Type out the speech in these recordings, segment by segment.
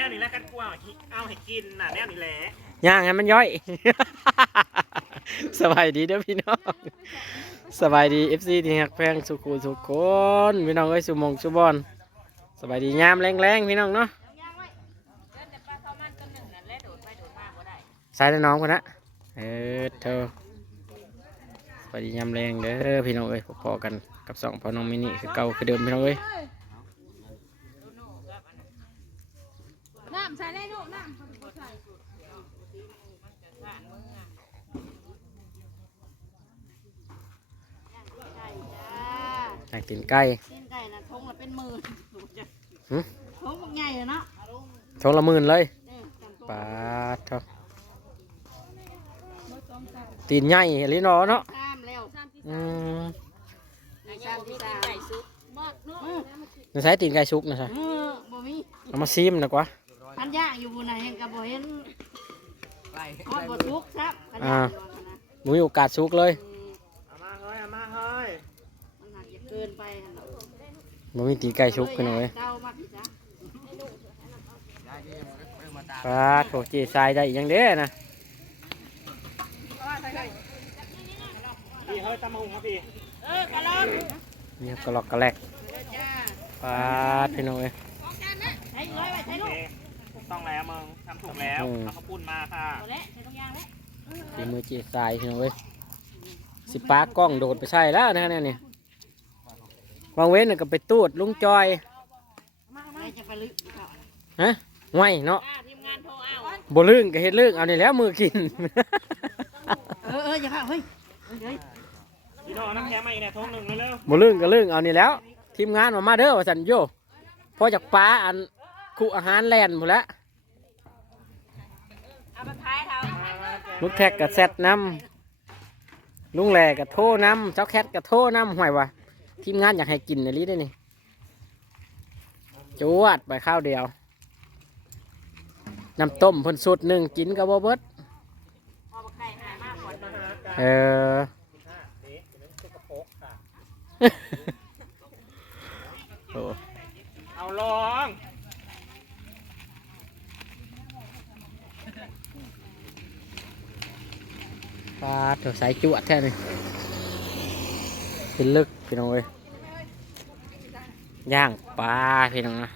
นวนี้แล้วกันกลัวเอาให้กินน่ะแนวนี้แหละย่างให้มันย่อย สบายดีเด้อพี่น้องสบายดี FC ที่ฮักแพงสุขุสุขคนพี่น้องเอ้ยสุมงสุบอนสบายดียามแรงๆพี่น้องเนาะใส่น้องคนนะเออเธอสบายดียามแรงเด้อพี่น้องเอ้ยพอๆกันกับสองพอน้องมินิคือเก่าคือเดิมพี่น้องเอ้ยำใส่ได้ลูกน้ำอยากกินไก่กินไก่นะทงละเป็นหมื่นหึทงมันใหญ่เลยเนาะชงละหมื่นเลยเออจำตัวปาดเถอะตีนใหญ่เห็นลินอเนาะข้ามแล้วอืมในชามที่สามไก่ซุปมากเนาะจะใช้ตีนไก่ชุกนะใช่เออบ่มีเอามาซิมนะกว่า พันย่างอยู่บนไหนยังกับบ่เห็นฮอดบ่ทุกครับพันย่างอยู่นะหมูมีโอกาสชุกเลยเอามาเฮ้ยเอามาเฮ้ยมันหนักจะเกินไปหั่นเนาะหมูมีตีนไก่ชุกกันเลยเจ้ามากพี่จ๊ะปาดโถเจทรายได้อีกอยังเด้นะพี่เฮ้ยตำมะฮุงครับพี่เออกะลอนนี่กระหลอกกระแลกจ้าปาดพี่น้องเอ้ย ใช้ร้อยไว้ใช้ลูก เอ๊ะถูก ต้องแล้วมึงทำถูกแล้วอืมเอาข้าวปุ้นมาค่ะเอาละใช้ทุกอย่างแล้วตีมือเจทรายพี่น้องเอ้ยสิปากกล้องโดดไปใช่แล้วนะเนี่ยนี่วางเว้นน่ะก็ไปตูดลุงจอยไม่จะไปลึกเขาฮะห่วยเนาะอ่าทีมงานโทรเอาบ่ลึงก็เฮ็ดลึงเอานี่แหล้วมือกิน เออเอออย่าพลาดเฮ้ยเฮ้ยพี่น้องเอาน้ำแข็งมาอีกเนี่ยทงหนึ่งเร็วบ่ลึงก็ลึงเอานี่แหล้ว ทีมงานมามาเด้อว่าสันโยพอจากป้าอันคุอาหารแลนหมดแล้ว ลูกแท็กกับแซดน้ำลุงแหล่กับโทน้ำเจ้าแคทกับโทน้ำห่วยวะทีมงานอยากให้กินในนี้ได้นี่จวดไปข้าวเดียวน้ำต้มพ่นสุดหนึ่งกินกับบ่เบิดพอไปขายหามากกว่าๆมาหากันเออ เอาลอง ปลาเถอะสายจวดแท้นี่เป็นลึกพี่น้องเอ้ยย่างปลาพี่น้องนะ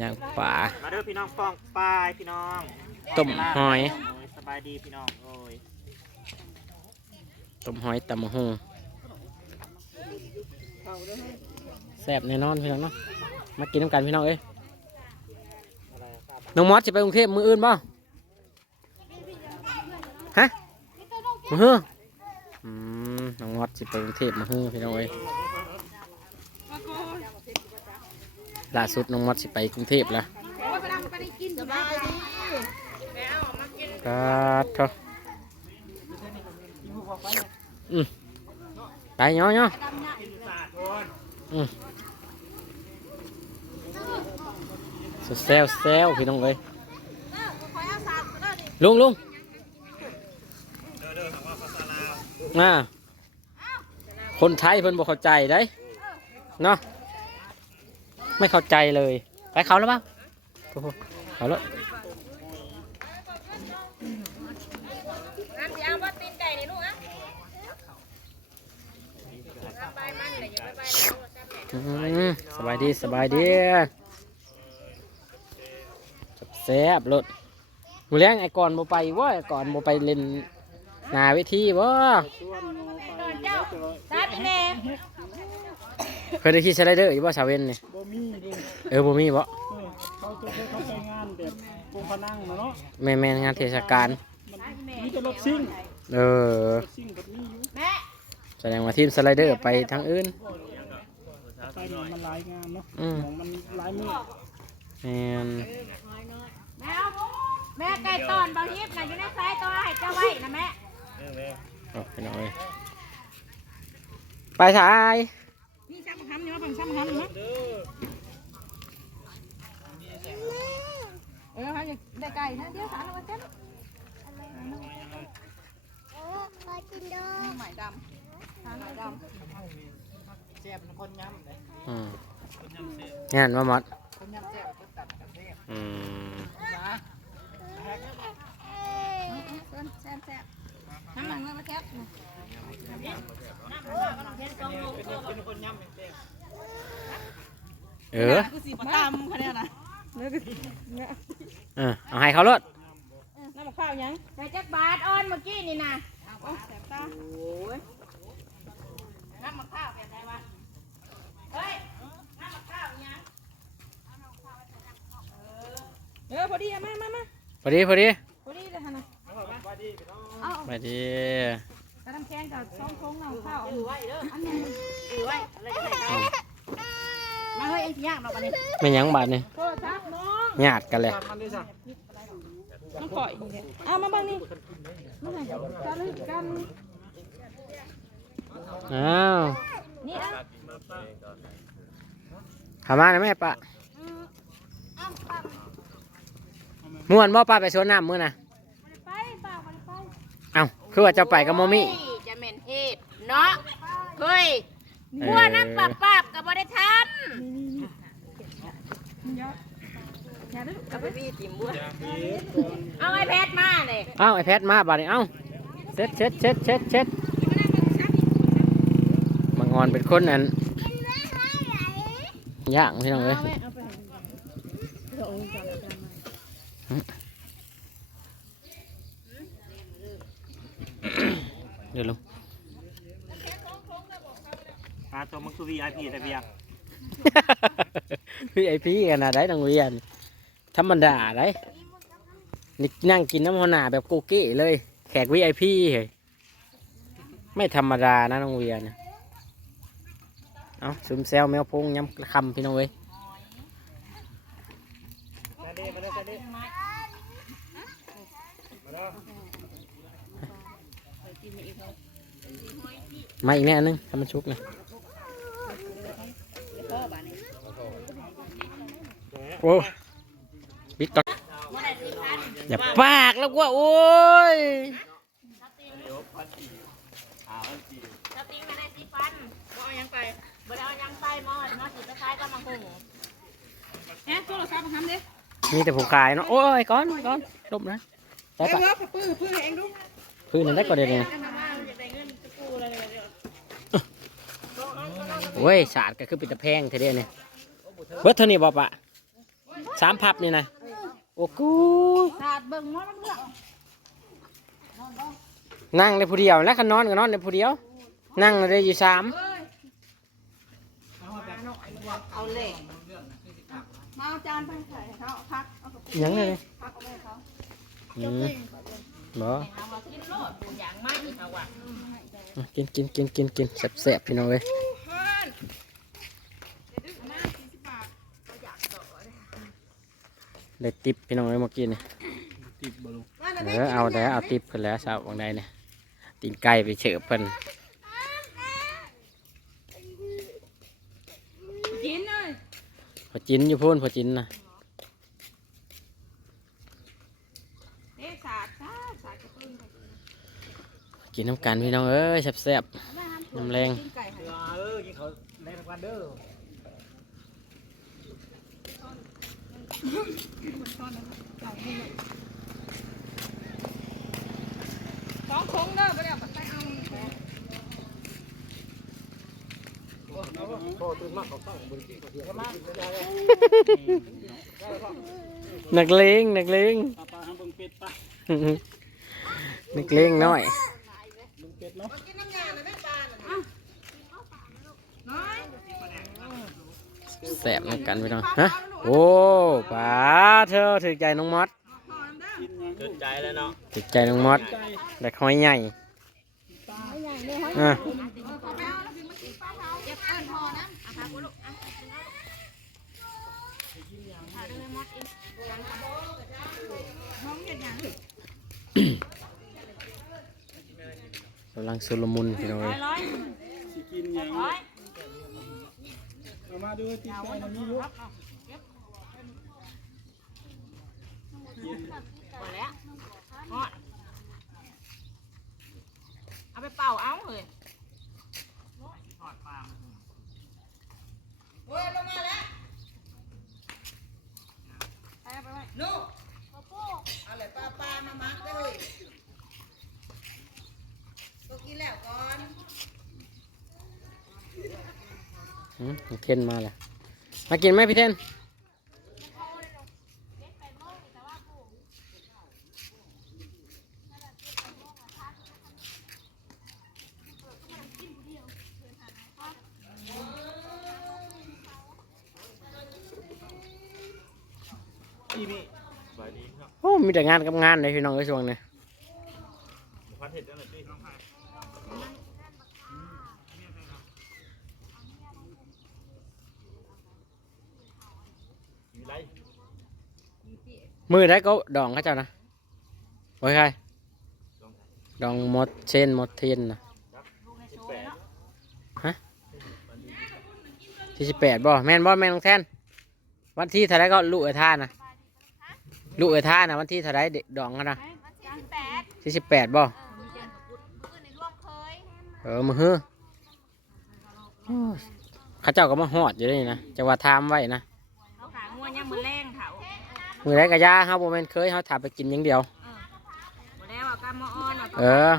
ย่างปลามาเด้อพี่น้องฟองปลายพี่น้องต้มหอยโอ้ยสบายดีพี่น้องโอ้ยต้มหอยตำมะฮงแซ่บแน่นอนพี่น้องเนาะมากินน้ำกันพี่น้องเอ้ยอะไรครับ น้องมอสจะไปกรุงเทพมืออื่นป่ะฮะมือฮืออืมน้องมอสจะไปกรุงเทพมือฮือพี่น้องเอ้ยล่าสุดน้องมอสจะไปกรุงเทพแล้วสบาดีครับเถอะอืมไปเนาะเนาะศาสตร์คน สุด เซลเซลพี่น้องเอ้ยลุงลุงเด้อเด้อของว่าคนไทยเพิ่นบ่เข้าใจได้เนาะไม่เข้าใจเลย ไปเขาแล้วเปล่าโอ้โหเขาแล้วสบายดีสบายดี แซ่บรถมือแรงไอ้ก่อนบ่ไปว่าไอ้ก่อนบ่ไปเล่นหนาเวทีบ่เจ้าพี่แน่เคยได้ขี่สไลเดอร์อยู่บ่ชาวเวนนี่บ่มีดูเออบ่มีบ่เออเขาจะไปเขาไปงานแบบปูพนังนะเนาะแม่แม่นงานเทศกาลมันมีแต่รถซิ่งเออรถซิ่งแบบนี้อยู่แม่แสดงว่าทีมสไลเดอร์ไปทางอื่นไปมันหลายงานเนาะอืมของมันหลายมือแม่น แม่แม่ไก่ตอนเบาฮิปน่ะอยู่ในไซส์ตัวให้เจ้าไว้นะแม่เรื่องเลยโอ้พี่น้อยไปสายนี่ซ้ำคำนี่ว่าเป็นซ้ำคำนะเออเขาจะได้ไก่นะเดี๋ยวสารวัตรเต้นใหม่ดำทานใหมดำเจ็บคนย้ำเลยมงานว่ามดอืม น้ำมันมาแคบ เออคือสีมาตำคะแนนนะเออเอาให้เขารถน้ำมะพร้าวยังใส่จักบาทอ้อนเมื่อกี้นี่นะเอาแสบตาโอ้ยน้ำมะพร้าวเป็นไงวะเฮ้ยน้ำมะพร้าวยังเออพอดีอะมามามาพอดีพอดีพอดีเลยฮะนะไปดีกระ น้ำแข็งกับซองทงน้ำข้าวถือไว้เด้ออันนี้ถือไว้อะไรจะใส่เขามาเฮ้ยเอ็งสิยากเราปะนี่ไม่หยั้งบาดนี่โทรศัพท์น้องญาติกันเลยน้องปล่อยนี่เอามาเบ้างนี่มาให้จะลึกกันอ้าวนี่อะขามาได้ไหมปะม่วนบ่ป้าไปสวนน้ำมื้อน่ะไปเปล่าไปไปเอ้าคือว่าเจะไปกับโมมี่จะ เหม็นเฮ็ดเนาะเฮ้ยบัวน้ำปับปับกับบริทันเยอะอย่าได้กับไปพี่ติมบัวเอาไอแพดมาเลยเอ้าไอแพดมาบาดนี้เอ้าเช็ดเช็ดเช็ดเช็ดเช็ดมางอนเป็นคนนั้นย่างพี่น้องเอ้ยเดี๋ยวลง ปลาตัวมังคือ VIP แต่เบียร์พี่ไอพีกันนะได้โรงเรียนธรรมดาได้นี่นั่งกินน้ำหัวหน้าแบบโกเก้เลย แขกวีไอพีเฮ้ยไม่ธรรมดานะโรงเรียนน่ะเอาซึมแซวแมวพงย้ำคำพี่น้องเอ้ยมาอีกแน่นึงทำมันชุกเนะ โอ้บิ๊กต็อกอย่าปากแล้วว่าโอ้ยสติงมาได้สีฟันบ่เอายังไปบ่ได้เอายังไปมอดมาสุดท้ายก็มาหุงแอะโทรศัพท์มาทำดิมีแต่ผู้ขายเนาะโอ้ยก้อนก้อนลบนะได้เอ้ยปะเว้ยปื้อปื้อเองดูพื้นนั้นได้ก็เดี๋ยวนี้โอ้ยสาดก็คือปิดตะแพงเท่เดียวเนี่ยเบิดเท่านี้บ่ปะ สามพับนี่นะโอ้กูสาดเบิ่งมอลำเลือกนั่งในผู้เดียวแล้วก็นอนก็นอนในผู้เดียว นั่งได้อยู่สามเอาเหล็กมาเอาจานไปใส่ให้เขาพักเอากระปุกหยังเลยพักเอาไปให้เขาอืมบ่เอามากินโลดดูอย่างมากอีกเอาว่ะกินกินกินกินกินแซ่บๆพี่น้องเอ้ย ได้ติปพี่น้องเอ้ยเมื่อกี้นี่เออเอาแล้วเอาติปขึ้นแล้วสาวบางใดเนี่ยตีนไก่ไปเฉอะเพิ่นกินเลยพอจินอยู่พูนพอจินนะเอ๊ะสาดสาดสาดกระปุกกินน้ำกันพี่น้องเอ้ยแซ่บๆน้ำแรงกินไก่ให้เอ อกินเขาในรางวัลเด้อสองทงเด้อไปเดี๋ยวไปเอานักเลงนักเลงหนักเลงน้อย เบิ่งเป็ดเนาะ แซ่บน้ำกันพี่น้องฮะโอ้ป้าเธอถือใจน้องมอสกินหยังเกินใจแล้วเนาะถือใจน้องมอสแต่หอยใหญ่อะกำลังสุลมุนพี่น้อง มาด้วยที่แฟนมีลูกหมดแล้วหมดเอาไปเป่าเอาเลยถอดปลาโอ้ยลงมาแล้วไปไปนู่เอาเลยปลาปลามามักได้เลยก็กินแล้วก่อน เทนมาแล้วมากินไหมพี่เทนโอ้มีแต่งานกับงานเลยพี่น้องเอ้ยช่วงนี้ พันเห็ดจังเลยพี่น้องพายมีไร มือได้ก็ดองเขาเจ้านะโอ้ยใครดองหมดเช่นหมดเทียนนะสิบแปดที่สิบแปดบ่แม่นบ่แม่นน้องแทนวันที่เท่าไรก็ลูกเอท่านะลูกเอท่านะวันที่เท่าไรเด็กดองกันนะที่สิบแปดบ่เออมืออมเคยเออมือฮือโอ้ยเขาเจ้าก็มาหอดอยู่นี่นะจะว่าทามไว้นะเขาขางัวยังมือแรง มือไรกะยาเฮาบ่แม่นเคยเฮาถาไปกินอย่างเดียวหมดแล้วอะกำมะออนอะเออ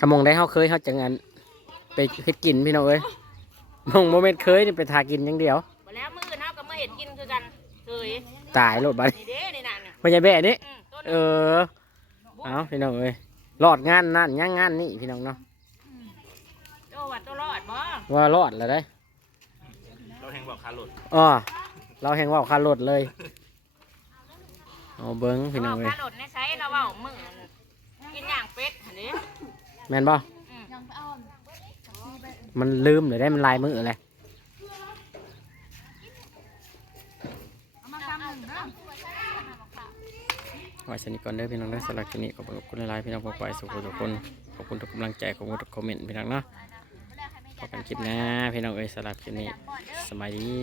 กระมงได้เฮาเคยเฮาจังอันไปเฮ็ดกินพี่น้องเอ้ยมงบ่แม่นเคยนี่ไปทากินอย่างเดียวหมดแล้วมือเนาก็มาเห็ดกินคือกันเคยตายโลดบัดนี้นี่เด้นี่นั่นเนี่ยพ่อใหญ่แบ่นี่อืมต้นเออเอาพี่น้องเอ้ยรอดงานนั่นย่างงานนี่พี่น้องเนาะโตวัดโตรอดบ่ว่ารอดแล้วได้เราแหงบอกคาหลุดอ๋อ เราแห่งว่าคารถเลยเอาเบิ้งพี่น้องเอาเอ้ยข้าหลดในใช้เราเอามือกินย่างเป็ดหันนี้แม่นบ่มันลืมเลยได้มันลายมือเลยเอามาคำหนึ่งเนาะไว้สนิทก่อนเด้อพี่น้องเด้อสำหรับคลิปนี้ขอบคุณหลายๆพี่น้องพอไปสุขทุกคนขอบคุณทุกกำลังใจขอบคุณทุกคอมเมนต์พี่น้องเนาะ พบกันคลิปหน้าพี่น้องเอ้ยสำหรับคลิปนี้สบายดี